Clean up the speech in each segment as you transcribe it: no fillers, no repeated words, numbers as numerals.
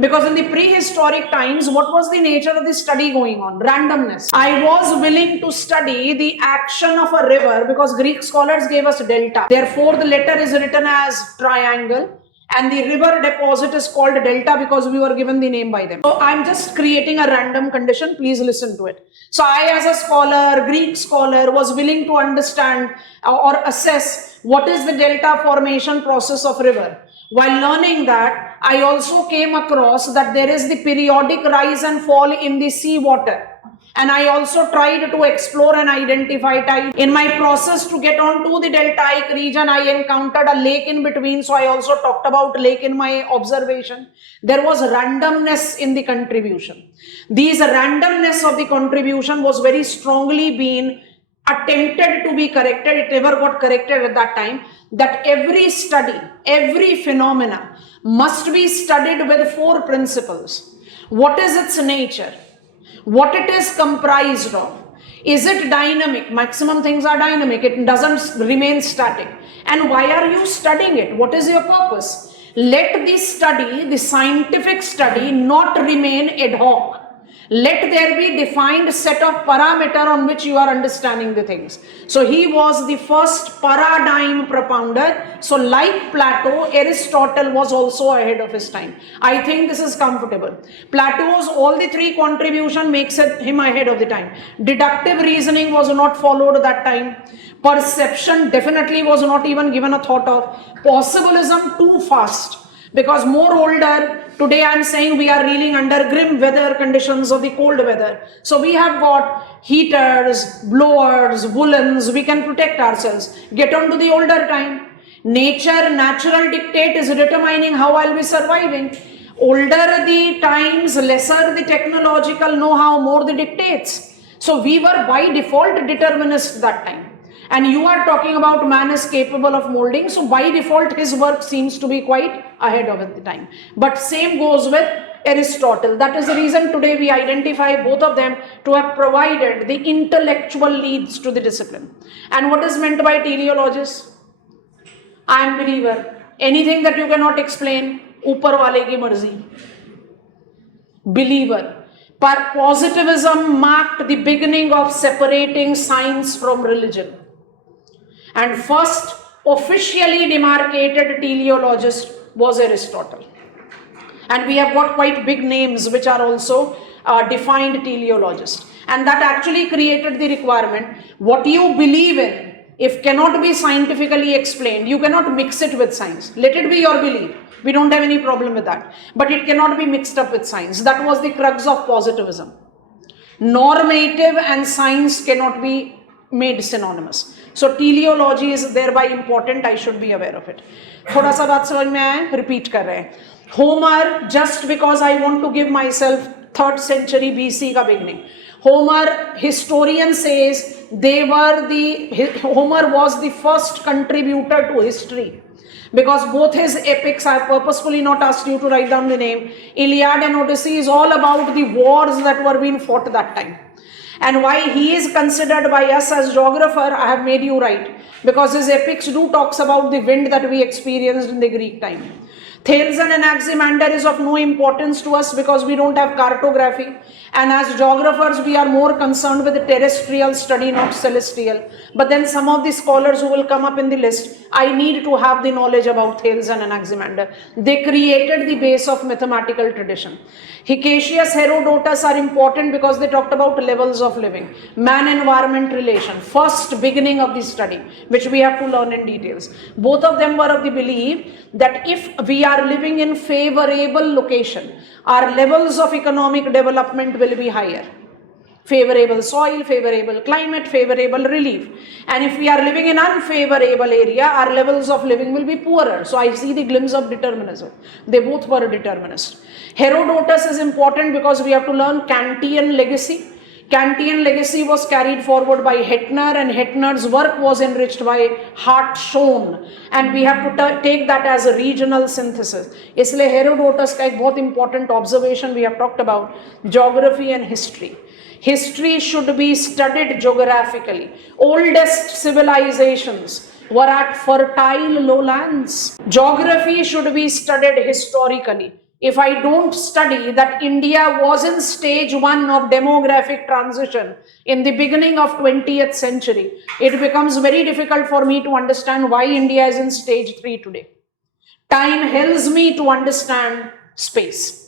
Because in the prehistoric times, what was the nature of the study going on? Randomness. I was willing to study the action of a river because Greek scholars gave us delta. Therefore, the letter is written as triangle and the river deposit is called delta because we were given the name by them. So I'm just creating a random condition. Please listen to it. So I, as a scholar, Greek scholar, was willing to understand or assess what is the delta formation process of river. While learning that, I also came across that there is the periodic rise and fall in the sea water. And I also tried to explore and identify tides. In my process to get onto the deltaic region, I encountered a lake in between. So I also talked about lake in my observation. There was randomness in the contribution. These randomness of the contribution was very strongly being attempted to be corrected. It never got corrected at that time. That every study, every phenomena must be studied with four principles. What is its nature? What it is comprised of? Is it dynamic? Maximum things are dynamic. It doesn't remain static. And why are you studying it? What is your purpose? Let the study, the scientific study, not remain ad hoc. Let there be defined set of parameter on which you are understanding the things. So he was the first paradigm propounder. So like Plato, Aristotle was also ahead of his time. I think this is comfortable. Plato's all the three contribution makes him ahead of the time. Deductive reasoning was not followed that time. Perception definitely was not even given a thought of. Possibilism too fast. Because more older, today I am saying we are reeling under grim weather conditions of the cold weather. So we have got heaters, blowers, woolens, we can protect ourselves. Get on to the older time. Nature, natural dictate is determining how I'll be surviving. Older the times, lesser the technological know-how, more the dictates. So we were by default determinists that time. And you are talking about man is capable of molding. So by default, his work seems to be quite ahead of the time. But same goes with Aristotle. That is the reason today we identify both of them to have provided the intellectual leads to the discipline. And what is meant by teleologist? I am believer. Anything that you cannot explain, upar wale ki marzi. Believer. Positivism marked the beginning of separating science from religion. And first officially demarcated teleologist was Aristotle. And we have got quite big names which are also defined teleologists. And that actually created the requirement. What you believe in, if cannot be scientifically explained, you cannot mix it with science. Let it be your belief. We don't have any problem with that. But it cannot be mixed up with science. That was the crux of positivism. Normative and science cannot be made synonymous. So teleology is thereby important. I should be aware of it. थोड़ा सा बात समझ में आया? Repeat कर रहे हैं. Homer, just because I want to give myself 3rd century BC का beginning. Homer, historian says Homer was the first contributor to history. Because both his epics, I have purposefully not asked you to write down the name. Iliad and Odyssey is all about the wars that were being fought that time. And why he is considered by us as geographer, I have made you write. Because his epics do talks about the wind that we experienced in the Greek time. Thales and Anaximander is of no importance to us because we don't have cartography. And as geographers, we are more concerned with the terrestrial study, not celestial. But then some of the scholars who will come up in the list, I need to have the knowledge about Thales and Anaximander. They created the base of mathematical tradition. Hecataeus, Herodotus are important because they talked about levels of living, man-environment relation, first beginning of the study, which we have to learn in details. Both of them were of the belief that if we are living in favorable location, our levels of economic development will be higher. Favorable soil, favorable climate, favorable relief. And if we are living in unfavorable area, our levels of living will be poorer. So I see the glimpse of determinism. They both were determinists. Herodotus is important because we have to learn Kantian legacy. Kantian legacy was carried forward by Hettner, and Hettner's work was enriched by Hartshorne, and we have to take that as a regional synthesis. इसलिए Herodotus का एक बहुत important observation we have talked about, geography and history. History should be studied geographically. Oldest civilizations were at fertile lowlands. Geography should be studied historically. if I don't study that India was in stage 1 of demographic transition in the beginning of 20th century, it becomes very difficult for me to understand why India is in stage 3 today. Time helps me to understand space.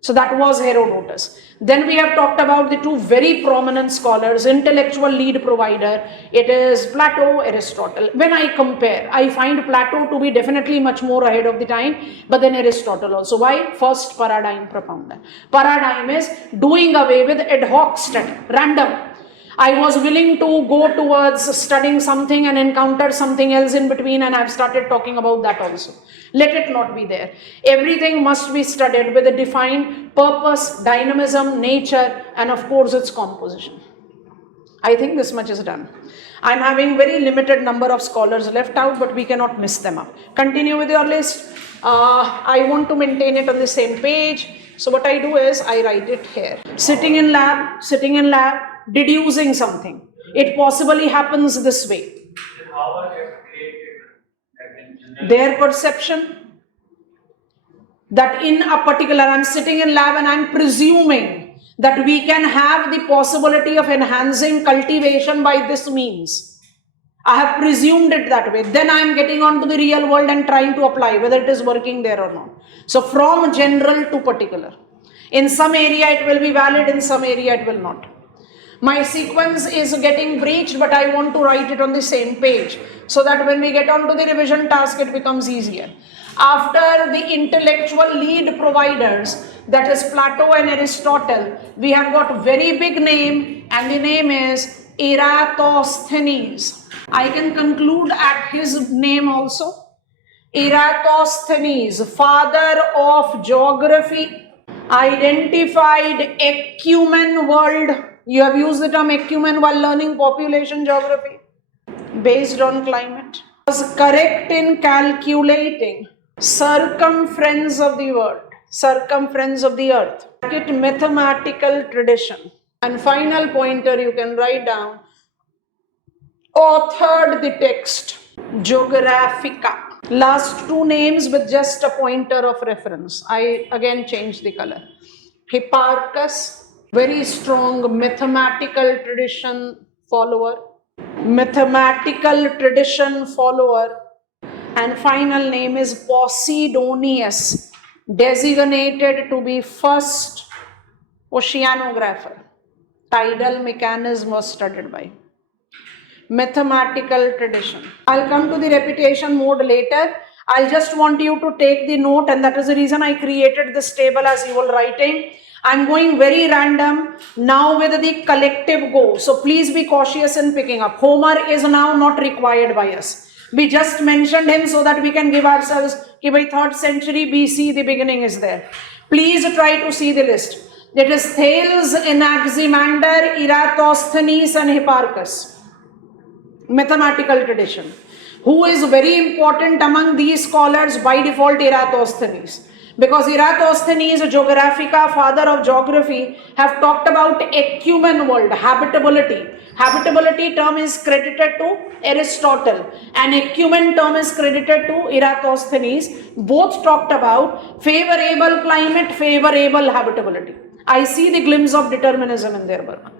So that was Herodotus. Then we have talked about the two very prominent scholars, intellectual lead provider. It is Plato, Aristotle. When I compare, I find Plato to be definitely much more ahead of the time, but then Aristotle also. Why? First paradigm propounder. Paradigm is doing away with ad hoc study, random. I was willing to go towards studying something and encounter something else in between, and I've started talking about that also. Let it not be there. Everything must be studied with a defined purpose, dynamism, nature, and of course its composition. I think this much is done. I'm having very limited number of scholars left out, but we cannot miss them up. Continue with your list. I want to maintain it on the same page. So what I do is I write it here. Sitting in lab, deducing something. It possibly happens this way. Their perception that in a particular, I'm sitting in lab and I'm presuming that we can have the possibility of enhancing cultivation by this means. I have presumed it that way. Then I am getting onto the real world and trying to apply whether it is working there or not. So from general to particular. In some area it will be valid, in some area it will not. My sequence is getting breached, but I want to write it on the same page so that when we get on to the revision task, it becomes easier. After the intellectual lead providers, that is Plato and Aristotle, we have got very big name, and the name is Eratosthenes. I can conclude at his name also. Eratosthenes, father of geography, identified ecumen world. You have used the term ecumen while learning population geography based on climate. Was correct in calculating circumference of the world, circumference of the earth. Mathematical tradition. And final pointer you can write down. Authored the text Geographica. Last two names with just a pointer of reference. I again changed the color. Hipparchus, very strong mathematical tradition follower. And final name is Posidonius, designated to be first oceanographer. Tidal mechanism was studied by. Mathematical tradition. I'll come to the repetition mode later. I just want you to take the note, and that is the reason I created this table as you were writing. I'm going very random now with the collective go. So please be cautious in picking up. Homer is now not required by us. We just mentioned him so that we can give ourselves, by 3rd century BC, the beginning is there. Please try to see the list. It is Thales, Anaximander, Eratosthenes, and Hipparchus. Mathematical tradition. Who is very important among these scholars? By default, Eratosthenes. Because Eratosthenes, Geographica, father of geography, have talked about ecumen world, habitability. Habitability term is credited to Aristotle, and ecumen term is credited to Eratosthenes. Both talked about favorable climate, favorable habitability. I see the glimpse of determinism in their work.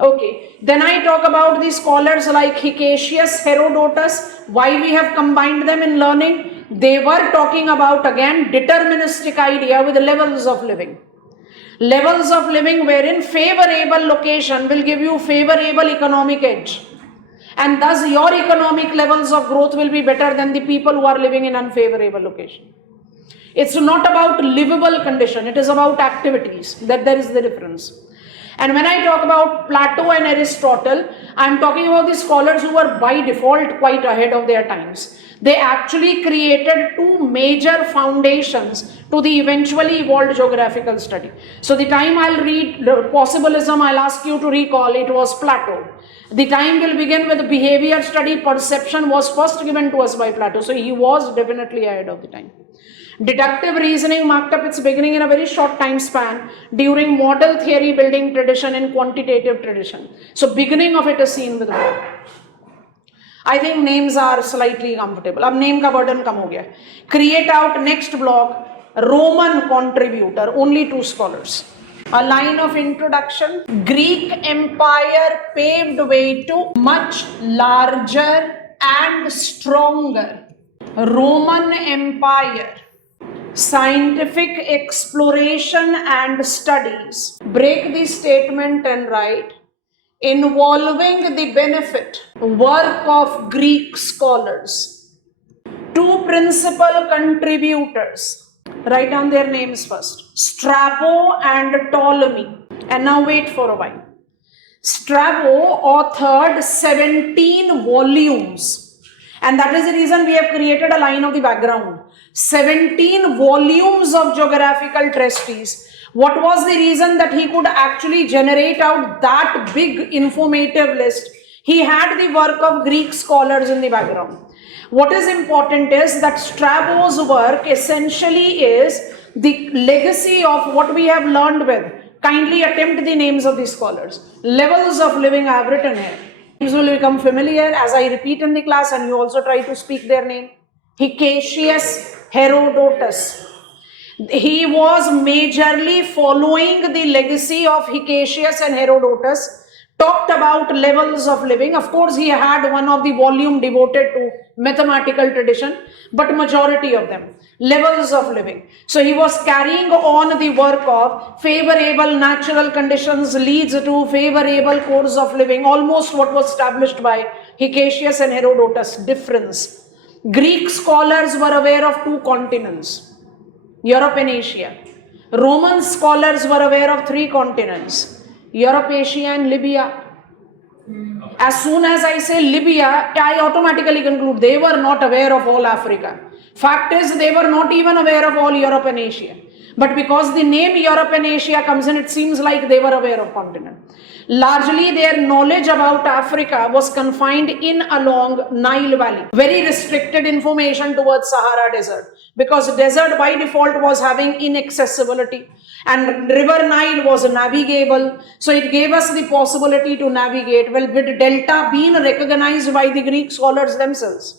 Okay, then I talk about the scholars like Hecataeus, Herodotus. Why we have combined them in learning? They were talking about again deterministic idea with levels of living. Levels of living wherein favorable location will give you favorable economic edge. And thus your economic levels of growth will be better than the people who are living in unfavorable location. It's not about livable condition, it is about activities. That there is the difference. And when I talk about Plato and Aristotle, I am talking about the scholars who were by default quite ahead of their times. They actually created two major foundations to the eventually evolved geographical study. So the time I'll read possibilism, I'll ask you to recall, it was Plato. The time will begin with behavior study, perception was first given to us by Plato. So he was definitely ahead of the time. Deductive reasoning marked up its beginning in a very short time span during model theory building tradition and quantitative tradition. So beginning of it is seen with Plato. I think names are slightly comfortable. अब name का burden कम हो गया. Create out next block Roman contributor, only 2 scholars. A line of introduction. Greek Empire paved way to much larger and stronger Roman Empire. Scientific exploration and studies. Break the statement and write, involving the benefit work of Greek scholars. 2 principal contributors. Write down their names first. Strabo and Ptolemy. And now wait for a while. Strabo authored 17 volumes. And that is the reason we have created a line of the background. 17 volumes of geographical treatises. What was the reason that he could actually generate out that big informative list? He had the work of Greek scholars in the background. What is important is that Strabo's work essentially is the legacy of what we have learned with. Kindly attempt the names of the scholars. Levels of living I have written here. Names will become familiar as I repeat in the class and you also try to speak their name. Hecataeus, Herodotus. He was majorly following the legacy of Hecataeus and Herodotus. Talked about levels of living. Of course, he had one of the volume devoted to mathematical tradition, but majority of them. Levels of living. So he was carrying on the work of favorable natural conditions leads to favorable course of living. Almost what was established by Hecataeus and Herodotus. Difference. Greek scholars were aware of 2 continents. Europe and Asia. Roman scholars were aware of 3 continents. Europe, Asia and Libya. As soon as I say Libya, I automatically conclude they were not aware of all Africa. Fact is, they were not even aware of all Europe and Asia. But because the name Europe and Asia comes in, it seems like they were aware of continent. Largely, their knowledge about Africa was confined in along Nile Valley. Very restricted information towards Sahara Desert. Because desert by default was having inaccessibility. And river Nile was navigable. So it gave us the possibility to navigate. Well, with delta being recognized by the Greek scholars themselves.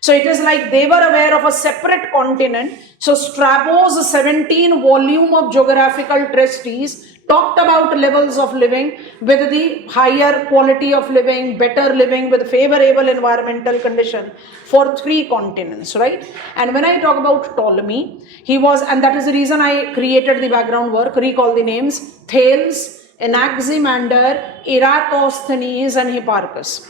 So it is like they were aware of a separate continent. So Strabo's 17 volume of geographical treatises talked about levels of living with the higher quality of living, better living with favorable environmental condition for 3 continents, right? And when I talk about Ptolemy, he was, and that is the reason I created the background work, recall the names, Thales, Anaximander, Eratosthenes and Hipparchus.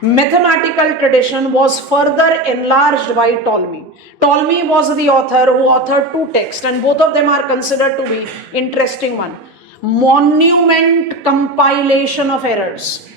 Mathematical tradition was further enlarged by Ptolemy. Ptolemy was the author who authored 2 texts and both of them are considered to be interesting one. Monument compilation of errors.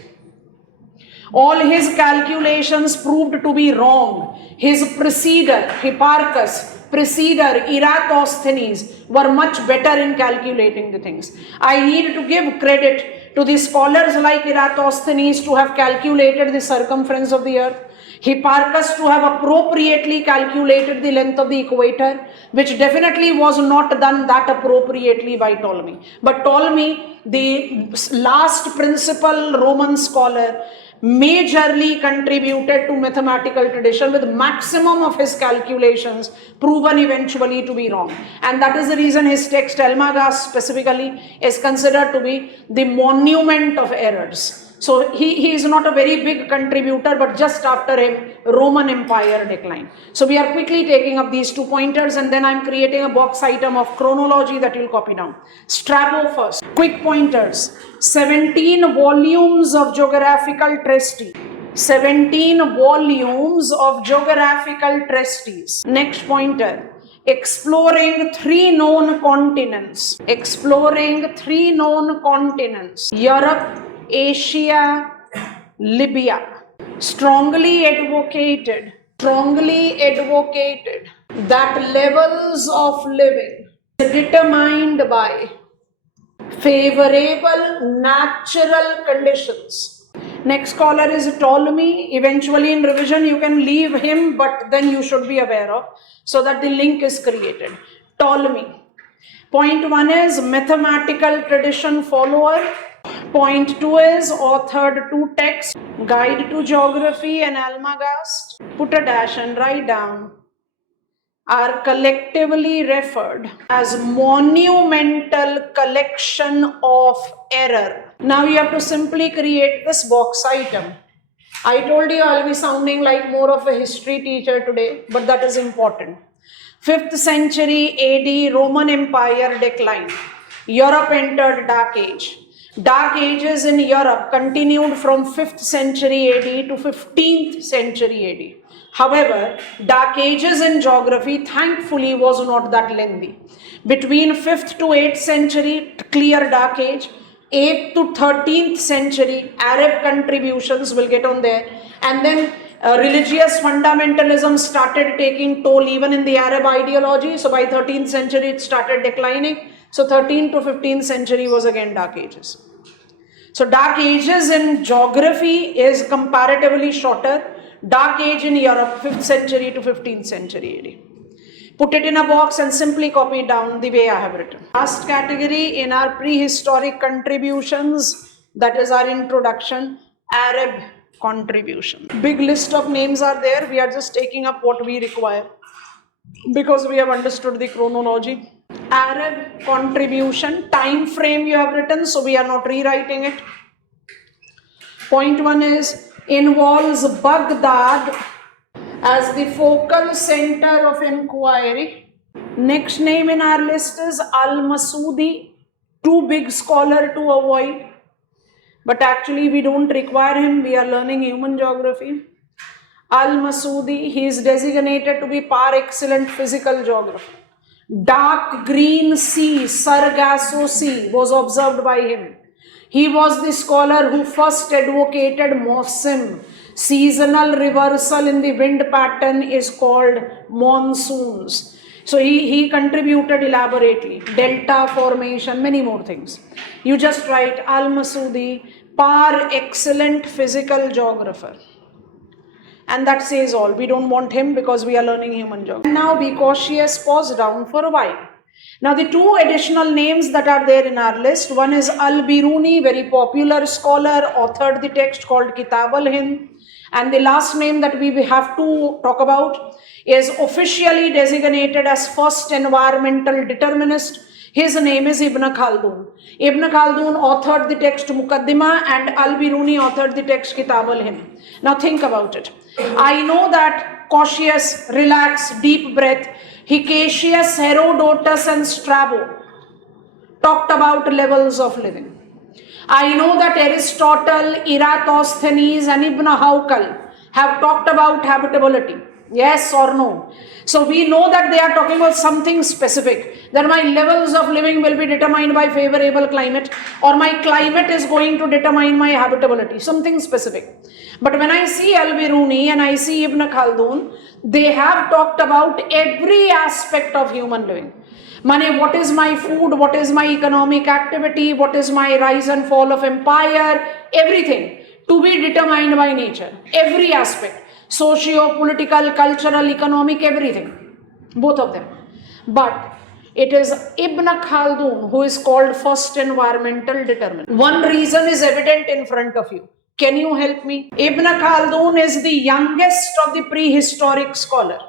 All his calculations proved to be wrong. His preceder, Hipparchus, preceder, Eratosthenes were much better in calculating the things. I need to give credit to the scholars like Eratosthenes to have calculated the circumference of the earth. Hipparchus to have appropriately calculated the length of the equator, which definitely was not done that appropriately by Ptolemy. But Ptolemy, the last principal Roman scholar, majorly contributed to mathematical tradition with maximum of his calculations proven eventually to be wrong. And that is the reason his text Almagest specifically is considered to be the monument of errors. So he is not a very big contributor, but just after him, Roman Empire declined. So we are quickly taking up these 2 pointers and then I am creating a box item of chronology that you will copy down. Strabo first. Quick pointers. 17 volumes of geographical treatises. 17 volumes of geographical treatises. Next pointer. Exploring 3 known continents. Exploring 3 known continents. Europe, Asia, Libya. Strongly advocated that levels of living determined by favorable natural conditions. Next scholar is Ptolemy. Eventually in revision you can leave him, but then you should be aware of so that the link is created. Ptolemy. Point 1 is mathematical tradition follower. Point 2 is authored 2 texts, Guide to Geography and Almagest. Put a dash and write down are collectively referred as monumental collection of error. Now you have to simply create this box item. I told you I'll be sounding like more of a history teacher today, but that is important. 5th century AD, Roman Empire decline. Europe entered Dark Age. Dark Ages in Europe continued from 5th century AD to 15th century AD. However, Dark Ages in geography thankfully was not that lengthy. Between 5th to 8th century, clear Dark Age. 8th to 13th century, Arab contributions, will get on there. And then religious fundamentalism started taking toll even in the Arab ideology. So by 13th century, it started declining. So 13th to 15th century was again Dark Ages. So Dark Ages in geography is comparatively shorter. Dark Age in Europe, 5th century to 15th century AD. Put it in a box and simply copy it down the way I have written. Last category in our prehistoric contributions, that is our introduction, Arab contribution. Big list of names are there. We are just taking up what we require because we have understood the chronology. Arab contribution, time frame you have written, so we are not rewriting it. Point 1 is involves Baghdad as the focal center of inquiry. Next name in our list is Al-Masudi, too big scholar to avoid, but actually we don't require him, we are learning human geography. Al-Masudi, he is designated to be par excellent physical geographer. Dark green sea, Sargasso Sea, was observed by him. He was the scholar who first advocated Mawsim. Seasonal reversal in the wind pattern is called monsoons. So he contributed elaborately. Delta formation, many more things. You just write Al-Masudi, par excellent physical geographer. And that says all. We don't want him because we are learning human geography. And now be cautious, pause down for a while. Now the two additional names that are there in our list, one is Al-Biruni, very popular scholar, authored the text called Kitab al-Hind. And the last name that we have to talk about is officially designated as first environmental determinist. His name is Ibn Khaldun. Ibn Khaldun authored the text Muqaddimah and Al-Biruni authored the text Kitab al-Hind. Now think about it. I know that cautious, relax, deep breath, Hecataeus, Herodotus and Strabo talked about levels of living. I know that Aristotle, Eratosthenes and Ibn Hawkal have talked about habitability. Yes or no? So we know that they are talking about something specific. That my levels of living will be determined by favorable climate, or my climate is going to determine my habitability. Something specific. But when I see Al-Biruni and I see Ibn Khaldun, they have talked about every aspect of human living. Mane, what is my food, what is my economic activity, what is my rise and fall of empire, everything to be determined by nature, every aspect, socio-political, cultural, economic, everything, both of them. But it is Ibn Khaldun who is called first environmental determinant. One reason is evident in front of you. Can you help me? Ibn Khaldun is the youngest of the prehistoric scholar.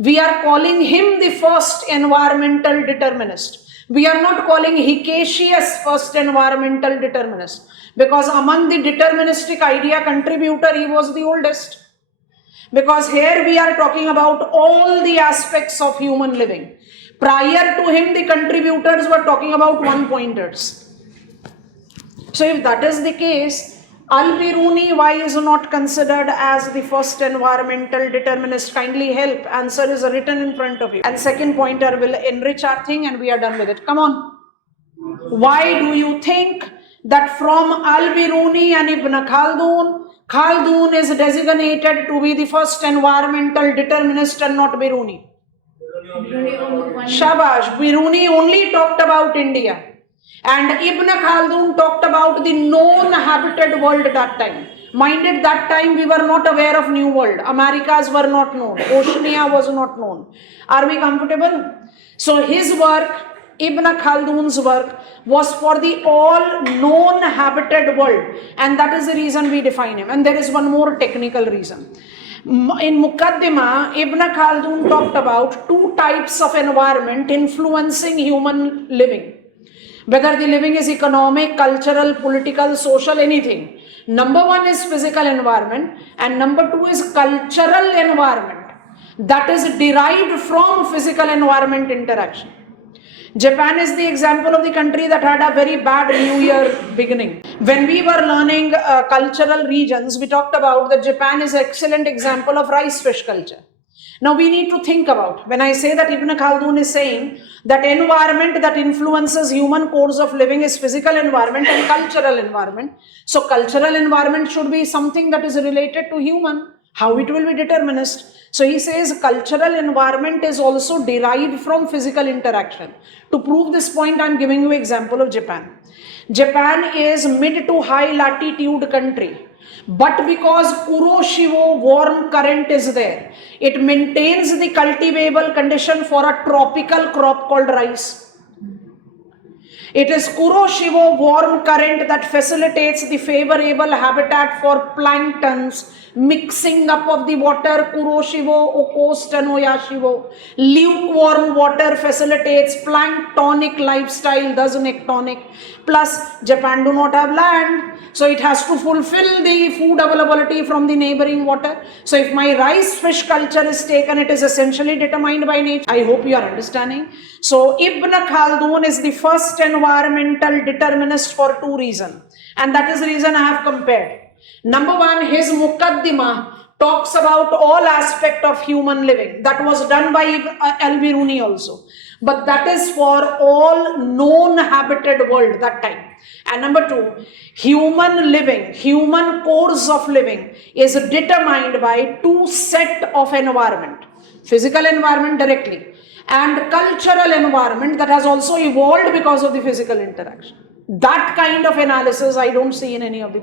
We are calling him the first environmental determinist. We are not calling Hecataeus first environmental determinist, because among the deterministic idea contributor, he was the oldest. Because here we are talking about all the aspects of human living. Prior to him, the contributors were talking about one-pointers. So if that is the case, Al-Biruni, why is not considered as the first environmental determinist? Kindly help. Answer is written in front of you. And second pointer will enrich our thing and we are done with it. Come on. Why do you think that from Al-Biruni and Ibn Khaldun, Khaldun is designated to be the first environmental determinist and not Biruni? Shabash. Biruni only talked about India. And Ibn Khaldun talked about the known habited world at that time. Mind it, that time we were not aware of New World. Americas were not known. Oceania was not known. Are we comfortable? So his work, Ibn Khaldun's work, was for the all known habited world. And that is the reason we define him. And there is one more technical reason. In Muqaddimah, Ibn Khaldun talked about two types of environment influencing human living. Whether the living is economic, cultural, political, social, anything. Number one is physical environment, and number two is cultural environment that is derived from physical environment interaction. Japan is the example of the country that had a very bad New Year beginning. When we were learning cultural regions, we talked about that Japan is an excellent example of rice fish culture. Now we need to think about, when I say that Ibn Khaldun is saying that environment that influences human codes of living is physical environment and cultural environment. So cultural environment should be something that is related to human. How it will be determinist? So he says cultural environment is also derived from physical interaction. To prove this point, I am giving you example of Japan. Japan is mid to high latitude country. But because Kuroshio warm current is there, it maintains the cultivable condition for a tropical crop called rice. It is Kuroshio warm current that facilitates the favorable habitat for planktons, mixing up of the water, Kuroshio, Okost and Oyashivo. Lukewarm water facilitates planktonic lifestyle, thus nectonic. Plus, Japan do not have land, so it has to fulfill the food availability from the neighboring water. So if my rice fish culture is taken, it is essentially determined by nature. I hope you are understanding. So Ibn Khaldun is the first environmental determinist for two reasons. And that is the reason I have compared. Number one, his Muqaddimah talks about all aspects of human living. That was done by Al-Biruni also. But that is for all known habited world that time. And number two, human living, human course of living is determined by two set of environment. Physical environment directly and cultural environment that has also evolved because of the physical interaction. That kind of analysis I don't see in any of the